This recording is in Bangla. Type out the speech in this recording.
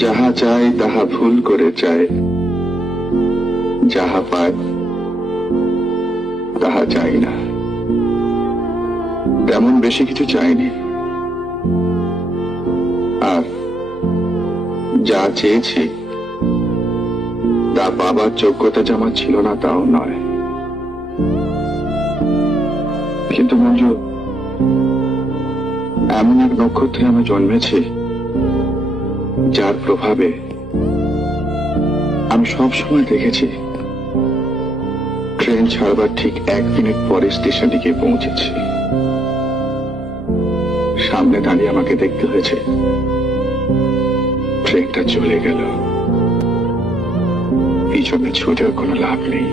যাহা চাই তাহা ভুল করে চায়, যাহা পায় তাহা চাই না। তেমন বেশি কিছু চাইনি, আর যা চেয়েছি তা পাবার যোগ্যতা যে আমার ছিল না তাও নয়। কিন্তু মঞ্জু, এমন এক নক্ষত্রে আমি জন্মেছি যার প্রভাবে আমি সব সময় দেখেছি ট্রেন ছাড়বার ঠিক 1 মিনিট পরে স্টেশনে গিয়ে পৌঁছেছি। সামনে দাঁড়িয়ে আমাকে দেখতে হয়েছে ট্রেনটা চলে গেল, পিছনে ছুটেও কোনো লাভ নেই।